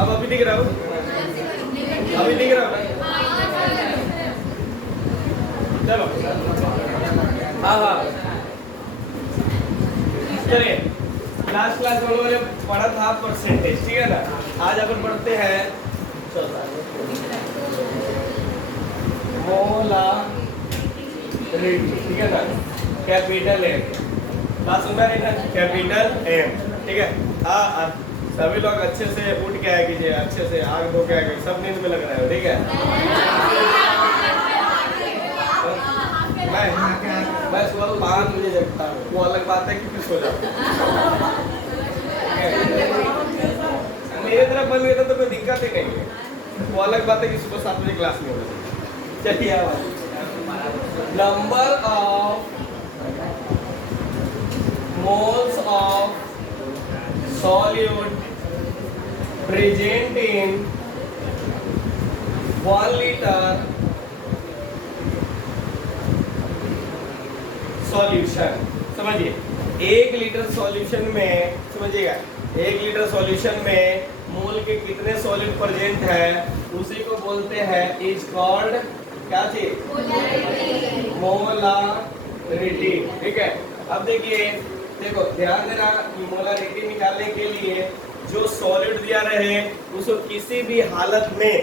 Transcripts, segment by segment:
अब अभी दिख रहा हूँ, अभी दिख रहा हूँ। चलो हाँ हाँ चलिए, लास्ट क्लास में हम लोगों ने पढ़ा था परसेंटेज, ठीक है ना। आज अपन पढ़ते हैं मोलारिटी, ठीक है ना। कैपिटल एम, बात सुन रहे हैं, कैपिटल एम, ठीक है। हाँ सभी लोग अच्छे से उठ के आए कीजिए, अच्छे से आग धो के आए, सब नींद में लग रहा है, ठीक है। मैं सुबह 5 बजे जगता हूँ, वो अलग बात है कि फिर सो जाता हूँ। मेरे तरफ बन गया तो कोई दिक्कत ही नहीं है, वो अलग बात है कि सुबह 7 बजे क्लास में होगा। चलिए number of moles of solute present in 1 liter solution. समझिए 1 लीटर सॉल्यूशन में, समझिएगा 1 लीटर सॉल्यूशन में मोल के कितने सॉल्यूट प्रेजेंट है उसी को बोलते हैं, इज कॉल्ड क्या चीज, मोलारिटी, ठीक है। अब देखिए, देखो ध्यान देना, मोलारिटी निकालने के लिए जो सॉलिड दिया रहे उसको किसी भी हालत में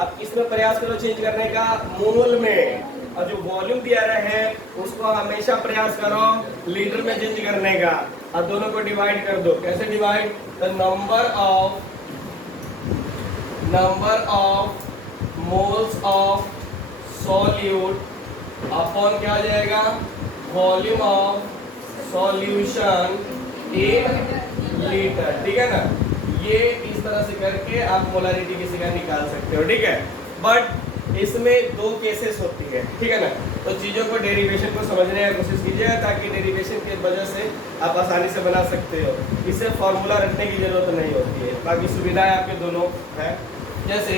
आप किसमें प्रयास करो चेंज करने का, मोल में। और जो वॉल्यूम दिया रहे उसको हमेशा प्रयास करो लीटर में चेंज करने का। अब दोनों को डिवाइड कर दो, कैसे divide, the number of moles of solute upon क्या हो जाएगा, volume of solution in litre, ठीक है ना। ये इस तरह से करके आप मोलारिटी किसी का निकाल सकते हो, ठीक है। बट इसमें 2 केसेस होती है, ठीक है ना। तो चीज़ों को डेरिवेशन को समझने की कोशिश कीजिएगा ताकि डेरिवेशन की वजह से आप आसानी से बना सकते हो। इसे फॉर्मूला रखने की जरूरत नहीं होती है, बाकी सुविधाएं आपके दोनों है। जैसे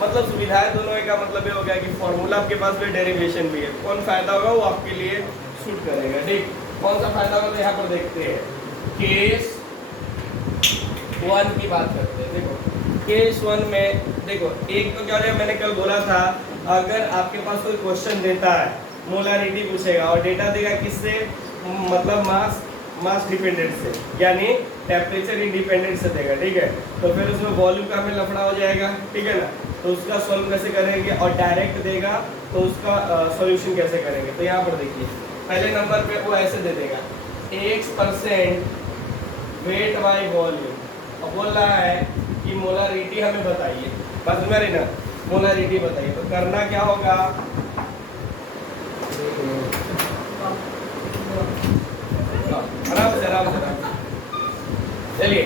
मतलब सुविधाएं दोनों का मतलब ये हो गया कि फॉर्मूला आपके पास भी, डेरिवेशन भी है। कौन फायदा होगा वो आपके लिए सूट करेगा, ठीक। कौन सा फायदा होगा तो यहाँ पर देखते हैं, केस 1 की बात करते हैं। देखो केस 1 में देखो, एक तो क्या मैंने कल बोला था, अगर आपके पास कोई क्वेश्चन देता है, मोलारिटी पूछेगा और डेटा देगा किससे, मतलब मास डिपेंडेंट से, यानी टेम्परेचर इंडिपेंडेंट से देगा, ठीक है। तो फिर उसमें वॉल्यूम का हमें लफड़ा हो जाएगा, ठीक है ना। तो उसका सॉल्व कैसे करेंगे, और डायरेक्ट देगा तो उसका सॉल्यूशन कैसे करेंगे। तो यहाँ पर देखिए, पहले नंबर पे वो ऐसे दे देगा X% वेट बाय वॉल्यूम, और बोल रहा है कि मोलारिटी हमें बताइए, बस मेरी ना मोलारिटी बताइए। तो करना क्या होगा, आराम से चलिए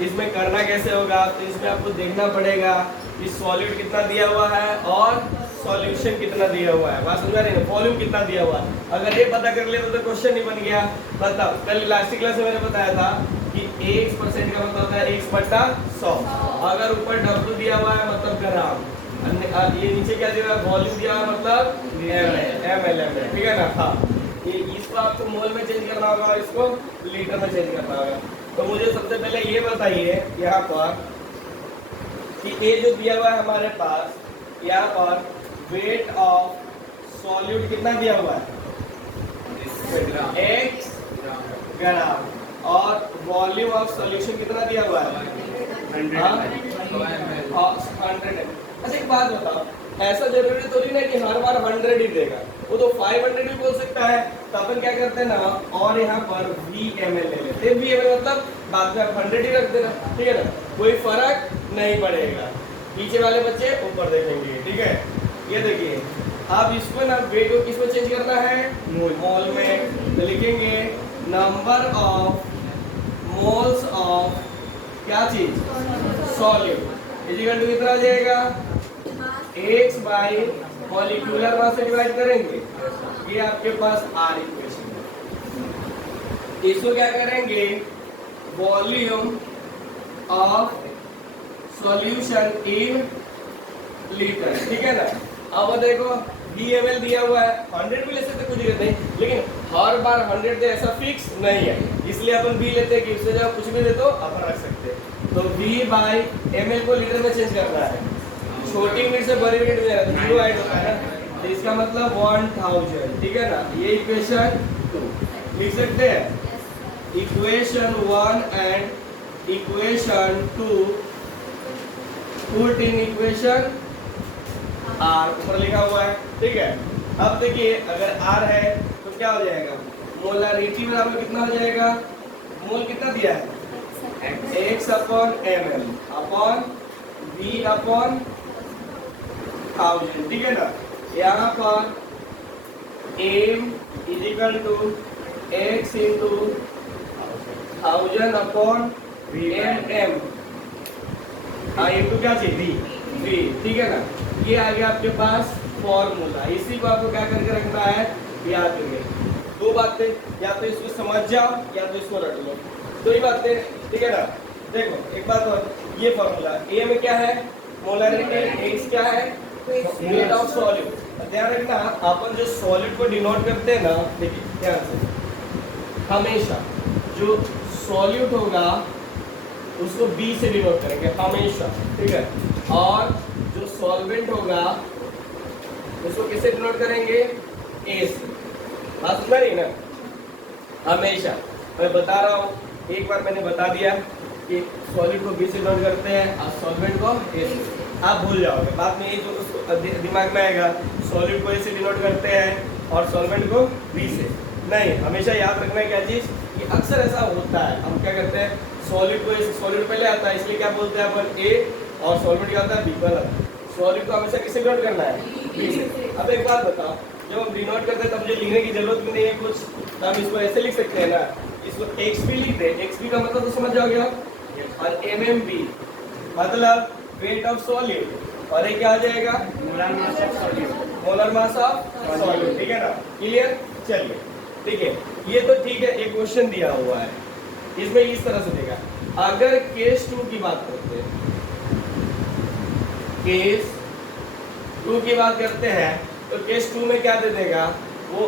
इसमें करना कैसे होगा। तो इसमें आपको देखना पड़ेगा कि सॉलिड कितना दिया हुआ है और सॉल्यूशन कितना दिया हुआ है, बात समझा रहे हैं, वॉल्यूम कितना दिया हुआ है। अगर ये पता कर लिया तो क्वेश्चन ही बन गया। बताओ, कल लास्ट क्लास में मैंने बताया था कि 1% का मतलब होता है 1/100। अगर ऊपर W दिया हुआ है मतलब ग्राम, ये नीचे क्या दिया हुआ है, वॉल्यूम दिया हुआ है मतलब ml, ठीक है ना। हाँ, ये इसको आपको मोल में चेंज करना होगा और इसको लीटर में चेंज करना होगा। तो मुझे सबसे पहले ये बताइए यहाँ पर कि ये जो दिया हुआ है हमारे पास, यहाँ पर वेट ऑफ सॉल्यूट कितना दिया हुआ है, X ग्राम, और वॉल्यूम ऑफ सॉल्यूशन कितना दिया हुआ है 100। अच्छा एक बात बताओ, ऐसा जरूरी थोड़ी ना कि हर बार 100 ही देगा, वो तो 500 भी बोल सकता है। तो अपन क्या करते हैं ना, और यहाँ पर VML ले लेते हैं। VML मतलब बाद में 100 ही रख देना, ठीक है ना, कोई फर्क नहीं पड़ेगा। पीछे वाले बच्चे ऊपर देखेंगे, ठीक है। ये देखिए, आप इसको ना वेट को किसमें चेंज करना है, मोल में। तो लिखेंगे नंबर ऑफ मोल्स ऑफ क्या चीज, सॉल्यूट, इक्वल टू कितना आ जाएगा, X बाई मॉलिक्यूलर मास से डिवाइड करेंगे। ये आपके पास R इक्वेशन है। इसको क्या करेंगे, volume of solution in litre, ठीक है ना। अब देखो VML दिया हुआ है, 100 भी ले सकते, कुछ दिक्कत नहीं, लेकिन हर बार 100 दे ऐसा फिक्स नहीं है। इसलिए अपन V लेते हैं कि उससे जब कुछ भी दे तो अपन रख सकते हैं। तो V बाई ml को लीटर में चेंज करना है, छोटी यूनिट से बड़ी यूनिट में जाएगा तो जीरो ऐड होता है ना, तो इसका मतलब 1000, ठीक है ना। ये इक्वेशन 2 लिख सकते हैं, equation 1 and equation 2 put in equation R ऊपर लिखा हुआ है, ठीक है। अब देखिए अगर R है तो क्या हो जाएगा, मोलारिटी बराबर कितना हो जाएगा, मोल कितना दिया है x upon ml upon v upon 1000, ठीक है ना। यहाँ पर m is equal to x into 1000 upon m into क्या चाहिए v, ठीक है ना। ये आ गया आपके पास फॉर्मूला, इसी को आपको क्या करके रखना है, याद करिए। दो बातें, या तो इसको समझ जाओ या तो इसको रट लो, दो ही बातें, ठीक है ना। देखो एक बात और, ये फॉर्मूला ए में क्या है, मोलरिटी, एक्स क्या है, वेट ऑफ सॉलिड। ध्यान रखना अपन जो सॉलिड को डिनोट करते हैं ना, देखिए ध्यान से, हमेशा जो सॉल्यूट होगा उसको बी से डिनोट करेंगे हमेशा, ठीक है। और जो सॉल्वेंट होगा उसको किससे डिनोट करेंगे, ए से। बात समझ रही ना, हमेशा मैं बता रहा हूँ, एक बार मैंने बता दिया कि सॉलिड को बी से डिनोट करते हैं और सॉल्वेंट को ए से, आप भूल जाओगे बाद में, ये जो दिमाग में आएगा सॉलिड को ए से डिनोट करते हैं और सॉल्वेंट को बी से, नहीं, हमेशा याद रखना है क्या चीज, कि अक्सर ऐसा होता है, हम क्या करते हैं सॉलिड को, सॉलिड पहले आता है इसलिए क्या बोलते हैं अपन ए, और सॉल्वेंट क्या होता है बी, गलत। सॉलिड को हमेशा किससे डिनोट करना है, बी से। अब एक बात बताओ, जब हम डिनोट करते हैं तब मुझे लिखने की जरूरत भी नहीं है कुछ, तो हम इसको ऐसे लिख सकते हैं ना, इसको एक्स भी लिख दे, एक्स बी का मतलब तो समझ जाओगे आप, और MMB मतलब वेट ऑफ सॉलिड, और ये क्या आ जाएगा, molar mass of solid, molar mass of solid, ठीक है ना, क्लियर। चलिए ठीक है, ये तो ठीक है, एक क्वेश्चन दिया हुआ है, इसमें इस तरह से देगा। अगर केस 2 की बात करते हैं, केस 2 की बात करते हैं, तो केस 2 में क्या दे देगा वो,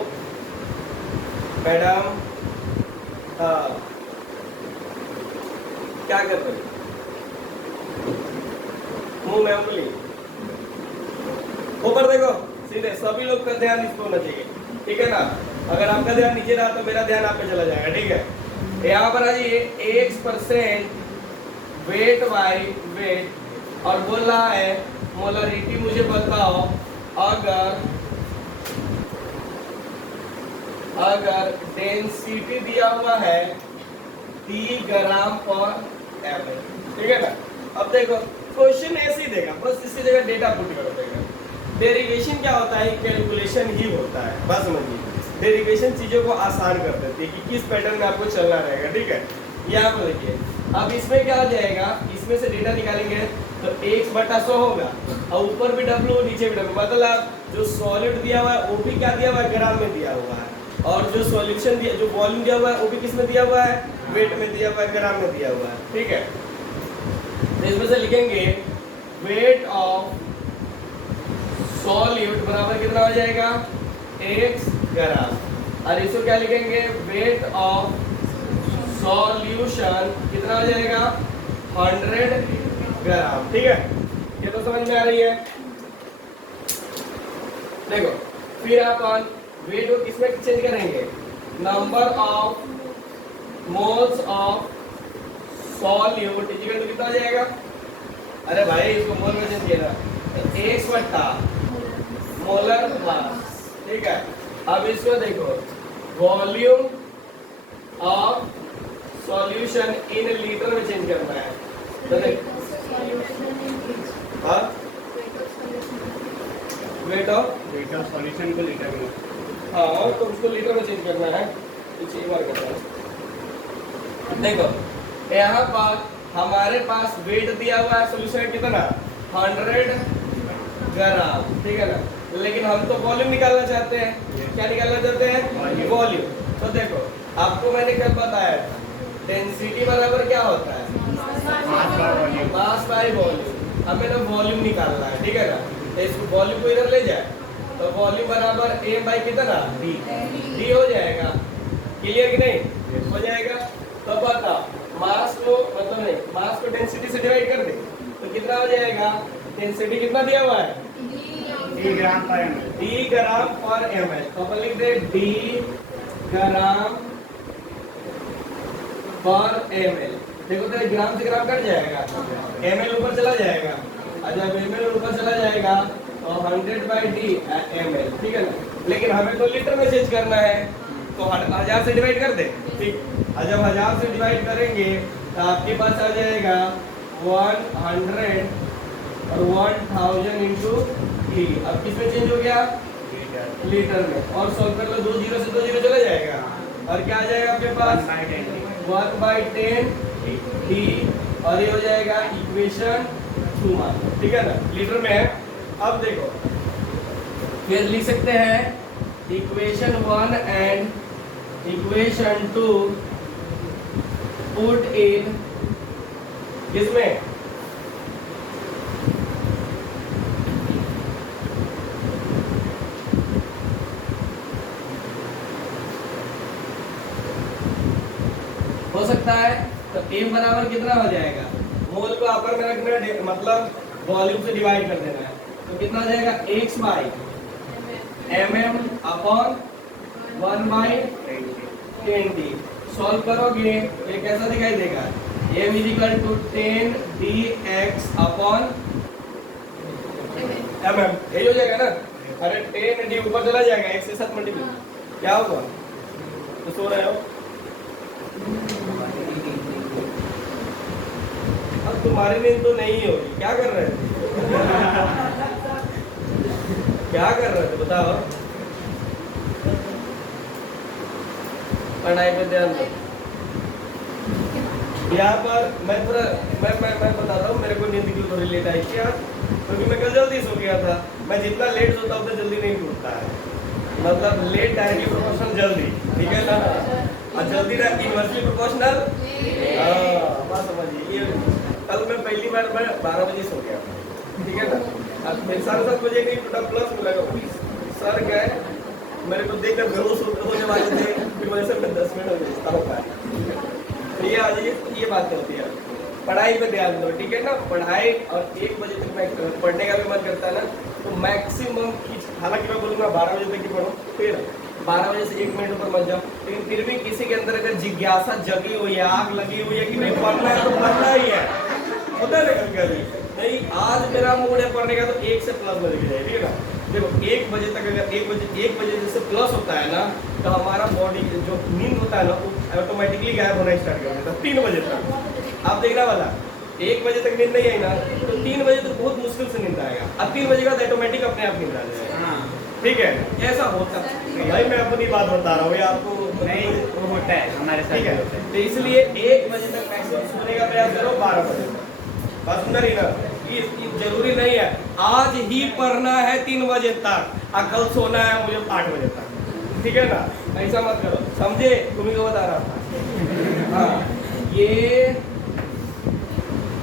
मैडम क्या कर रहे हैं, मुंह में उंगली ऊपर देखो सीधे, सभी लोग का ध्यान इस पर होना चाहिए, ठीक है ना। अगर आपका ध्यान नीचे रहा तो मेरा ध्यान आप पे चला जाएगा, ठीक है। यहाँ पर आ जाइए, x% वेट बाई वेट, और बोल रहा है मोलरिटी मुझे बताओ, अगर डेंसिटी दिया हुआ है 3 ग्राम पर ml, ठीक है ना। अब देखो क्वेश्चन ऐसे ही देगा, बस इसकी जगह डेटा पुट कर देगा। डेरिवेशन क्या होता है, कैलकुलेशन ही होता है, बस समझिए। डेरिवेशन चीजों को आसान कर देती है कि किस पैटर्न में आपको चलना रहेगा, ठीक है। यहाँ पर देखिए, अब इसमें क्या हो जाएगा, इसमें से डेटा निकालेंगे तो x/100 होगा, और ऊपर भी W नीचे भी W, मतलब जो सॉलिड दिया हुआ है वो भी क्या दिया हुआ है, ग्राम में दिया हुआ है, और जो सॉल्यूशन दिया, जो वॉल्यूम दिया हुआ है वो भी किस में दिया हुआ है, वेट में दिया हुआ है, ग्राम में दिया हुआ है, ठीक है। तो इसमें से लिखेंगे वेट ऑफ सॉल्यूट बराबर कितना हो जाएगा, x ग्राम, और इसको क्या लिखेंगे, वेट ऑफ सॉल्यूशन कितना हो जाएगा, 100 ग्राम, ठीक है। ये तो समझ में आ रही है। देखो फिर अपन वेट को किसमें चेंज करेंगे, number of moles of solute equal to कितना हो जाएगा, अरे भाई इसको मोल में चेंज किया ना, x बटा मोलर मास, ठीक है। अब इसको देखो, volume of solution in litre में चेंज करना है, तो देखो वेट ऑफ सॉल्यूशन को लीटर में, हाँ तो उसको लीटर में चेंज करना है, कुछ एक बार करना है। देखो यहाँ पर हमारे पास वेट दिया हुआ है सॉल्यूशन कितना, 100 ग्राम, ठीक है ना, लेकिन हम तो वॉल्यूम निकालना चाहते हैं, क्या निकालना चाहते हैं, वॉल्यूम। तो देखो आपको मैंने कल बताया था, डेंसिटी बराबर क्या होता है, मास बाय वॉल्यूम, हमें ना वॉल्यूम निकालना है, ठीक है ना। तो इसको वॉल्यूम को इधर ले जाए तो वॉल्यूम बराबर a बाई कितना, d हो जाएगा, क्लियर कि नहीं? हो जाएगा। तो बता मास को मतलब नहीं, मास को डेंसिटी से डिवाइड कर दे तो कितना हो जाएगा? डेंसिटी कितना दिया हुआ है? डी ग्राम पर एम एल। डी ग्राम पर एम एल। तो अपन लिख दे डी ग्राम पर एम एल। देखो तेरे ग्राम से ग्राम कट जाएगा, एम एल ऊपर चला जाएगा, और जब एम एल ऊपर चला जाएगा तो 100/d एम एल, ठीक है ना? लेकिन हमें तो लीटर में चेंज करना है, तो 1000 से डिवाइड कर दे, ठीक? और जब 1000 से डिवाइड करेंगे तो आपके पास आ जाएगा 100 और 1000 इंटू डी। अब किसमें चेंज हो गया? लीटर में। और सॉल्व कर लो, 2 जीरो से 2 जीरो चला जाएगा, और क्या आ जाएगा आपके पास? 1/10 डी, और ये हो जाएगा इक्वेशन 2, ठीक है ना? लीटर में है। अब देखो फिर लिख सकते हैं equation 1 and equation 2 put in किसमें? हो सकता है तो m बराबर कितना हो जाएगा? मोल को अपर में रखना है, मतलब वॉल्यूम से डिवाइड कर देना है, तो कितना हो जाएगा? x by mm upon 1/10d। Solve करोगे ये कैसा दिखाई देगा? m = 10 dx अपॉन mm, यही हो जाएगा ना? अरे 10 d ऊपर चला जाएगा, x के साथ मल्टीप्लाई, क्या होगा? तो सो रहे हो? अब तुम्हारी नींद तो नहीं होगी, क्या कर रहे थे? क्या कर रहे थे बताओ? पढ़ाई पे ध्यान दो। यहाँ पर मैं बता रहा हूँ, मेरे को नींद क्यों थोड़ी लेट आई थी आज, क्योंकि मैं कल जल्दी सो गया था। मैं जितना लेट सोता हूँ उतना जल्दी नहीं टूटता है, मतलब लेट डायरेक्टली प्रोपोर्शनल जल्दी, ठीक है ना? और जल्दी ना इनवर्सली प्रोपोर्शनल, बात समझिए। ये कल मैं पहली बार मैं 12 बजे सो गया, ठीक है ना? अब मेरे 7:30 बजे नहीं टूटा, प्लस में लगा। सर गए, मेरे को देखकर बेहोश होने वाले थे, फिर वजह से मैं 10 मिनट भेजता हूँ। तो ये आज ये बात होती है। पढ़ाई पे ध्यान दो, ठीक है ना? पढ़ाई, और 1 बजे तक मैं पढ़ने का भी मन करता है ना, तो मैक्सिमम, हालांकि मैं बोलूँगा 12 बजे तक ही पढ़ो, फिर 12 बजे से 1 मिनट ऊपर मत जाओ। लेकिन फिर भी किसी के अंदर अगर जिज्ञासा जगी हुई है, आग लगी हुई है कि नहीं पढ़ना है, तो पढ़ना ही है, होता है ना? कभी नहीं आज मेरा मूड है पढ़ने का, तो 1 से प्लस बज जाए, ठीक है ना? देखो 1 बजे तक, अगर 1 बजे जैसे प्लस होता है ना, तो हमारा बॉडी जो नींद होता है ना, वो ऑटोमेटिकली गायब होना स्टार्ट कर देता है 3 बजे तक। आप देखना वाला 1 बजे तक नींद नहीं आई ना, तो 3 बजे तो बहुत मुश्किल से नींद आएगा। अब 3 बजे का ऑटोमेटिक अपने आप नींद आ जाएगा, ठीक है? ऐसा होता है भाई, मैं अपनी बात बता रहा हूँ, ये आपको नहीं वो होता है हमारे साथ, ठीक है? तो इसलिए 1 बजे तक मैक्सिमम सोने का प्रयास करो, 12 बजे तक। बात सुन रही ना? ये जरूरी नहीं है आज ही पढ़ना है 3 बजे तक, और कल सोना है मुझे 8 बजे तक, ठीक है ना? ऐसा मत करो, समझे? तुम्ही को बता रहा था। हाँ, ये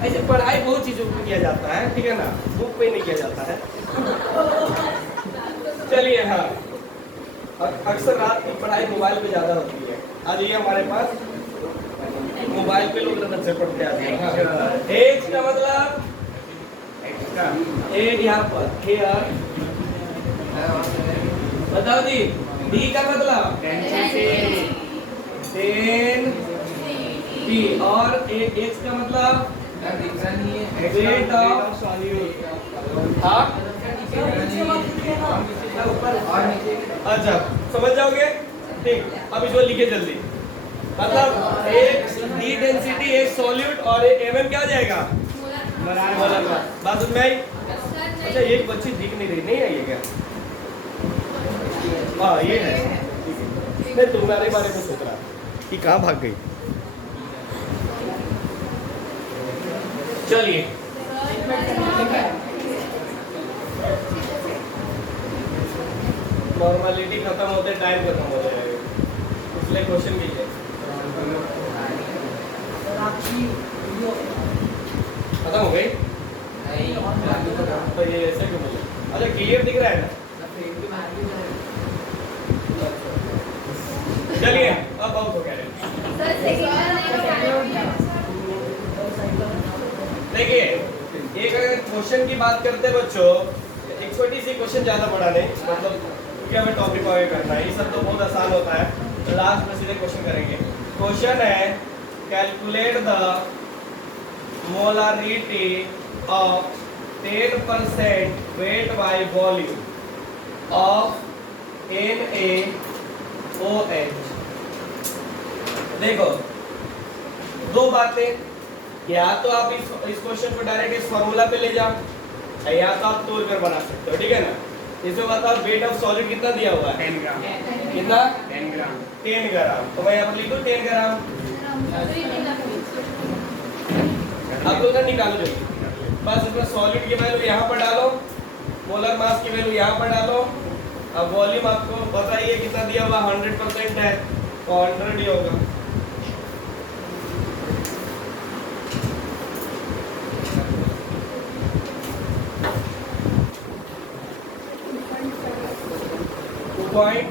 ऐसे पढ़ाई बहुत चीजों पे किया जाता है, ठीक है ना? बुक पे नहीं किया जाता है। चलिए, हाँ, अक्सर रात की पढ़ाई मोबाइल पे ज्यादा होती है। आज ये हमारे पास मोबाइल पे लोग अच्छे पढ़ते आते हैं। एज का मतलब एज यहाँ पर हेयर, बताओ जी। डी का मतलब 10 टी, और एच का मतलब रेट ऑफ सॉल्यूट। हाँ, अच्छा समझ जाओगे, ठीक? अब इसको लिखे जल्दी, मतलब एक डी डेंसिटी, एक सॉल्यूट, और एक एमएम क्या आ जाएगा? मोलर। बात समझ में आई? अच्छा, एक बच्ची दिख नहीं रही, नहीं है ये क्या? हाँ, ये है, ठीक है। मैं तुम्हारे बारे में सोच रहा कि कहाँ भाग गई। चलिए, नॉर्मलिटी खत्म होते टाइम खत्म हो जाएगा, इसलिए क्वेश्चन भी है। खत्म हो गई? तो ये ऐसे क्यों बोले? अच्छा, क्लियर दिख रहा है ना? चलिए, अब आउट हो गया है। देखिए एक अगर क्वेश्चन की बात करते हैं बच्चों, एक छोटी सी क्वेश्चन ज्यादा बड़ा नहीं, मतलब क्योंकि हमें टॉपिक आगे करना है, ये सब तो बहुत आसान होता है, तो लास्ट में सीधे क्वेश्चन करेंगे। क्वेश्चन है calculate the molarity of 10% weight by volume of NaOH। देखो दो बातें, या तो आप इस क्वेश्चन को डायरेक्ट इस फॉर्मूला पे ले जाओ, या तो आप तोड़ कर बना सकते हो, ठीक है ना। इसमें बताओ वेट ऑफ सॉलिड कितना दिया हुआ है, 10 ग्राम। कितना, 10 ग्राम। 10 ग्राम। तो मैं यहाँ पर लिखूं 10 ग्राम। आप लोग ना निकालो जल्दी, बस इसमें सॉलिड की वैल्यू यहाँ पर डालो, मोलर मास की वैल्यू यहाँ पर डालो। अब वॉल्यूम आपको बताइए कितना दिया हुआ, 100% है तो 100 ही होगा। पॉइंट,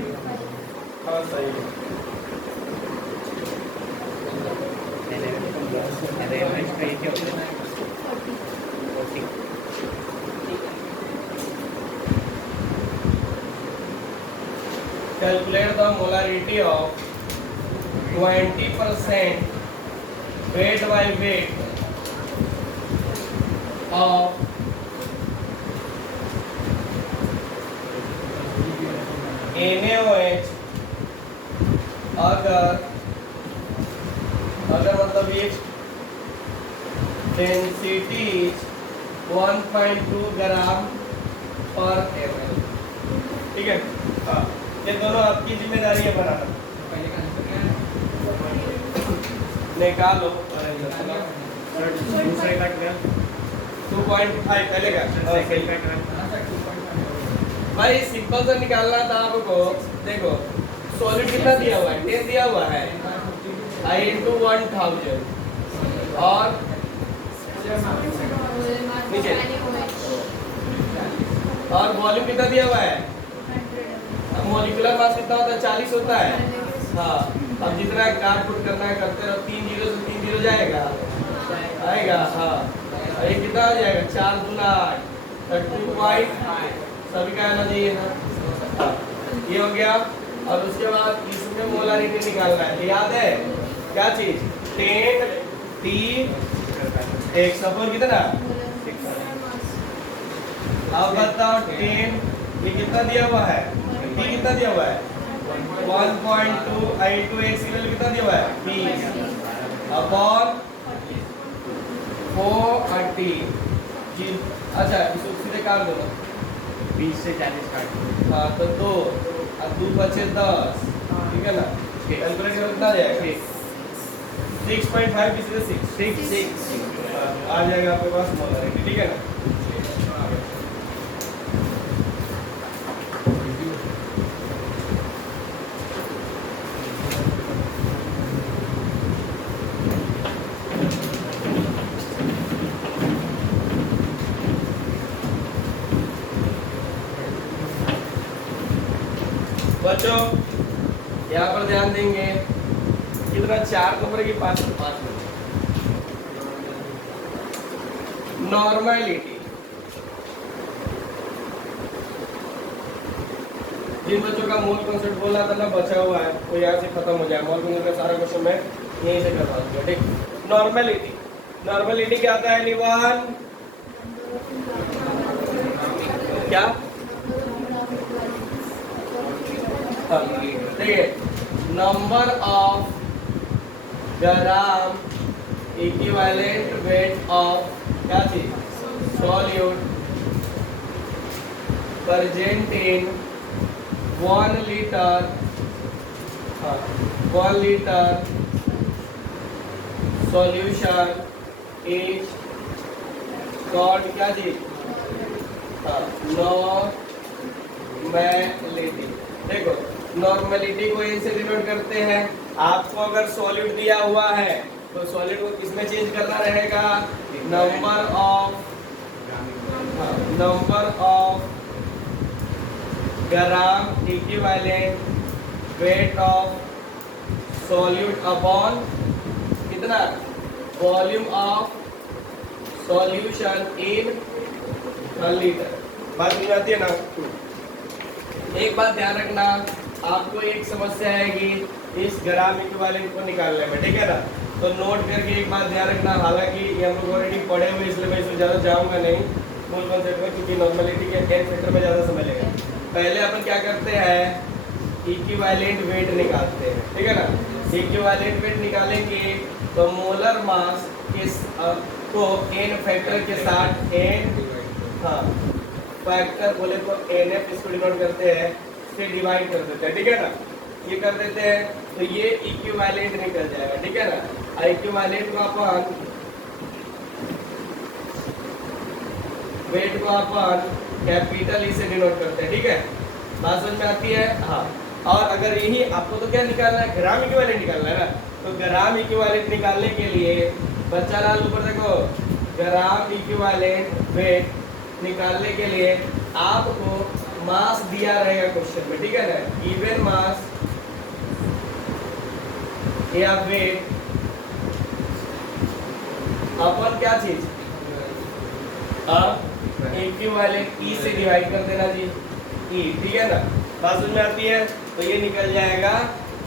हाँ सही है। Calculate the molarity of 20% weight by weight of NaOH अगर मतलब ये डेंसिटी 1.2 ग्राम पर ml, ठीक है। हाँ, ये दोनों आपकी जिम्मेदारी है बनाना। निकालो दूसरे का ग्राम 2.5 पहले का भाई सिंपल सा निकालना था आपको। देखो सॉलिड कितना दिया हुआ है, 10 दिया हुआ है, I into 1000 और नीचे और वॉल्यूम कितना दिया हुआ है, अब मॉलिक्यूलर मास कितना होता है, 40 होता है। हाँ, अब जितना काट पुट करना है करते रहो, 3 जीरो से 3 जीरो जाएगा, आएगा। हाँ, ये कितना हो जाएगा, 4 दूना 8, 32.5 सभी का आना चाहिए ना। हाँ, ये हो गया। और उसके बाद इसमें मोलारिटी निकालना है, याद है क्या चीज, 10 T एक सपोज कितना। अब बताओ 10 ये कितना दिया हुआ है, T कितना दिया हुआ है, 1.2 I2 एक सीरियल कितना दिया हुआ है, P अपॉन 4 जी। अच्छा इसको सीधे काट दो, 20 से 40 काट। हाँ तो 2 और 2 बचे 10, ठीक है ना। कैलकुलेटर कितना आ जाएगा, 6.5 किसी से 6 आ जाएगा आपके पास मोलारिटी, ठीक है ना। बच्चों यहाँ पर ध्यान देंगे, कितना 4 नंबर की 5 नंबर। नॉर्मलिटी, जिन बच्चों का मूल कॉन्सेप्ट बोला था ना बचा हुआ है वो यहाँ से खत्म हो जाए, मूल कॉन्सेप्ट का सारा क्वेश्चन मैं यहीं से करवा दूंगा, ठीक। नॉर्मलिटी, नॉर्मलिटी क्या आता है, निवान क्या, देखिए number of gram equivalent weight of क्या चीज, solute present in 1 litre 1 litre solution is called क्या चीज, नॉर्मलिटी। देखो नॉर्मलिटी को इनसे डिनोट करते हैं, आपको अगर सॉलिड दिया हुआ है तो सॉलिड को किसमें चेंज करना रहेगा, number of gram equivalent weight of solute upon कितना volume of solution in 1 litre. बात समझ आती है ना? एक बात ध्यान रखना, आपको एक समस्या आएगी इस ग्राम इक्विवेलेंट को निकालने में, ठीक है ना? तो नोट करके एक बात ध्यान रखना, हालांकि ये हम लोग ऑलरेडी पढ़े हुए इसलिए मैं इसमें ज़्यादा जाऊंगा नहीं मूल कॉन्सेप्ट में, क्योंकि नॉर्मलिटी के एन फैक्टर में ज़्यादा समय लेगा। पहले अपन क्या करते हैं, इक्विवेलेंट वेट निकालते हैं, ठीक है ना? इक्विवेलेंट वेट निकालेंगे तो मोलर मास को एन फैक्टर के साथ एन, हाँ फैक्टर बोले तो एन एफ इसको डिनोट करते हैं, इससे डिवाइड कर देते हैं, ठीक है ना? ये कर देते हैं तो ये इक्विवेलेंट निकल जाएगा, ठीक है ना? इक्विवेलेंट को अपन वेट को अपन कैपिटल ई से डिनोट करते हैं, ठीक है? बात समझ में आती है? हाँ। और अगर यही आपको तो क्या निकालना है, ग्राम इक्विवेलेंट निकालना है ना, तो ग्राम इक्विवेलेंट निकालने के लिए बच्चा लाल ऊपर देखो, ग्राम इक्विवेलेंट वेट निकालने के लिए आपको मास दिया रहेगा क्वेश्चन में, ठीक है ना? गिवन मास या वेट अपन क्या चीज इक्विवेलेंट ई से डिवाइड कर देना जी, ई, ठीक है ना? बात समझ में आती है? तो ये निकल जाएगा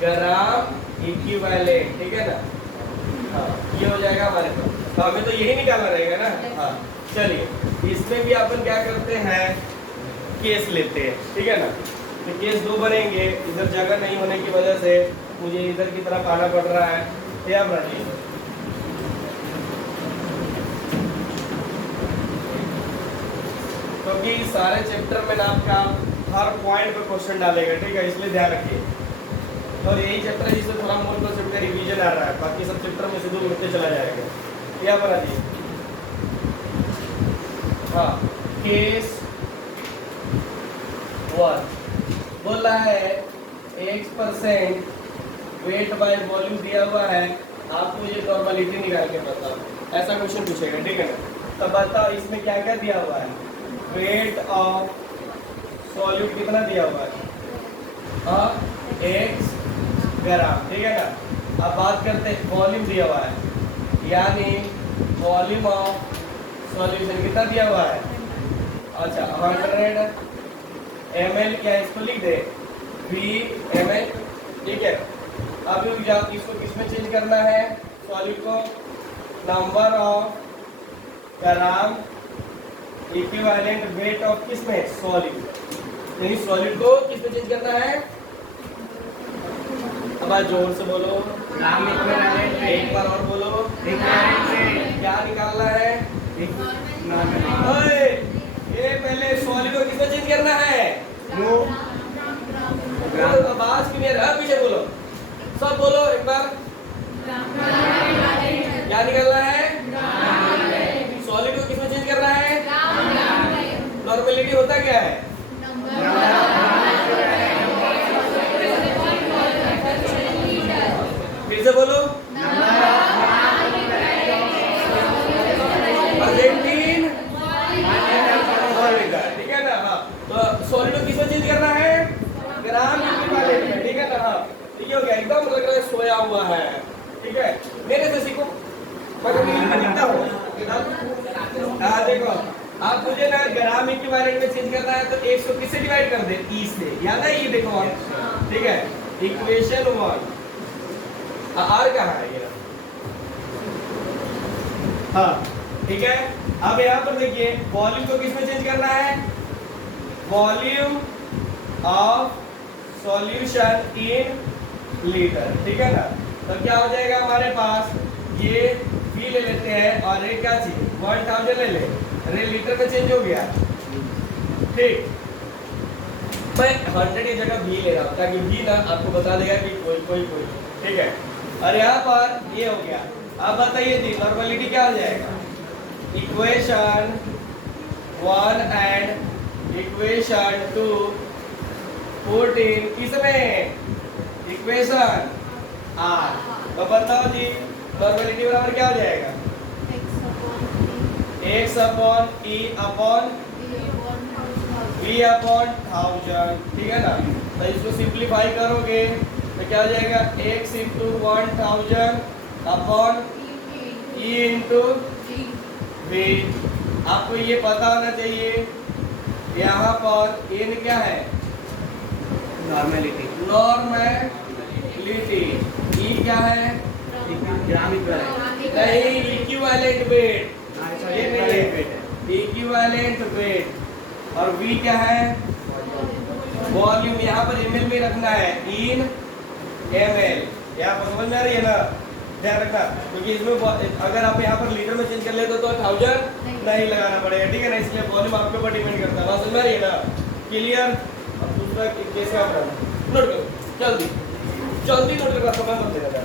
ग्राम इक्विवेलेंट, ठीक है ना? हाँ, ये हो जाएगा हमारे पास। तो हमें तो यही निकालना रहेगा ना। हाँ चलिए, इसमें भी अपन क्या करते हैं, केस लेते हैं, ठीक है ना? तो केस 2 बनेंगे, इधर जगह नहीं होने की वजह से मुझे इधर की तरफ आना पड़ रहा है, क्या बना क्योंकि सारे चैप्टर में ना आपका हर पॉइंट पे क्वेश्चन डालेगा, ठीक है? इसलिए ध्यान रखिए। और यही चैप्टर है जिसमें थोड़ा मोर कॉन्सेप्ट का रिवीजन आ रहा है, बाकी सब चैप्टर में सीधे उठते चला जाएगा। क्या बना दिए? हाँ, केस 1 बोल रहा है X% वेट बाय वॉल्यूम दिया हुआ है, आपको ये नॉर्मलिटी निकाल के बताओ, ऐसा क्वेश्चन पूछेगा, ठीक है ना? तो बताओ इसमें क्या क्या दिया हुआ है, वेट ऑफ सॉल्यूट कितना दिया हुआ है, X ग्राम, ठीक है ना? अब बात करते हैं वॉल्यूम दिया हुआ है, यानी वॉल्यूम ऑफ सॉल्यूशन कितना दिया हुआ है, अच्छा 100 ml, क्या इसको लिख दे VmL, ठीक है? अब इसको किसमें चेंज करना है, सॉल्यूट को, number of gram equivalent weight of किसमें, सॉल्यूट, यानी सॉल्यूट को किसमें चेंज करना है? अब आज जोर से बोलो, ग्राम इक्विवेलेंट एक बार और बोलो, क्या निकालना है? ओए, ये पहले सॉल्यूट को किसमें चेंज करना है? आवाज क्यों नहीं आ रहा, पीछे बोलो, सब बोलो एक बार, क्या निकालना है? सॉलिड को किसमें चेंज करना है? नॉर्मलिटी होता क्या है? फिर से बोलो, अर्जेंटीन, ठीक है ना? हाँ, तो सॉलिड को किसमें चेंज करना है? ग्राम इक्विवेलेंट में, ठीक है ना? हाँ, ठीक हो गया, एकदम लग रहा है सोया हुआ है, ठीक है? मेरे से सीखो, मैं तो नील में लिखता हूँ। हाँ देखो, आप मुझे ना ग्राम इक्विवेलेंट में चेंज करना है तो 1 को किससे डिवाइड कर दे? ई से, याद है? ये देखो, ठीक है? इक्वेशन 1, आर कहाँ है ये? हाँ ठीक है। अब यहाँ पर देखिए, वॉल्यूम को किसमें चेंज करना है? Volume of solution in litre, ठीक है ना? तो क्या हो जाएगा हमारे पास, ये V ले लेते हैं और एक क्या चीज 1000 ले ले, अरे लीटर में चेंज हो गया, ठीक? मैं 100 की जगह V ले रहा हूँ ताकि V ना आपको बता देगा कि कोई, ठीक है? और यहाँ पर ये हो गया। अब बताइए जी, नॉर्मलिटी क्या हो जाएगा? इक्वेशन 1 एंड इक्वेशन 2 14 किसमें? Equation R। तो बताओ जी, नॉर्मलिटी बराबर क्या हो जाएगा? x upon E upon V upon 1000, ठीक है ना? तो इसको सिंप्लीफाई करोगे तो क्या हो जाएगा x into 1000 upon E into v। आपको ये पता होना चाहिए यहाँ पर इन क्या है नॉर्मेलिटी नॉर्मेलिटी, ई क्या है ग्राम इक्विवेलेंट नहीं इक्विवेलेंट वेट, ये नहीं है इक्विवेलेंट वेट। और v क्या है वॉल्यूम, यहाँ पर ml में रखना है इन ml। यहाँ पर समझ में आ रही है ना, ध्यान रखना, क्योंकि इसमें अगर आप यहाँ पर लीटर में चेंज कर लेते तो 1000 नहीं लगाना पड़ेगा, ठीक है ना, इसलिए वॉल्यूम आपके ऊपर डिपेंड करता है। बात समझ में आ रही है ना, क्लियर। अब दूसरा केस का नोट करो जल्दी जल्दी, नोट करना समय मत देना।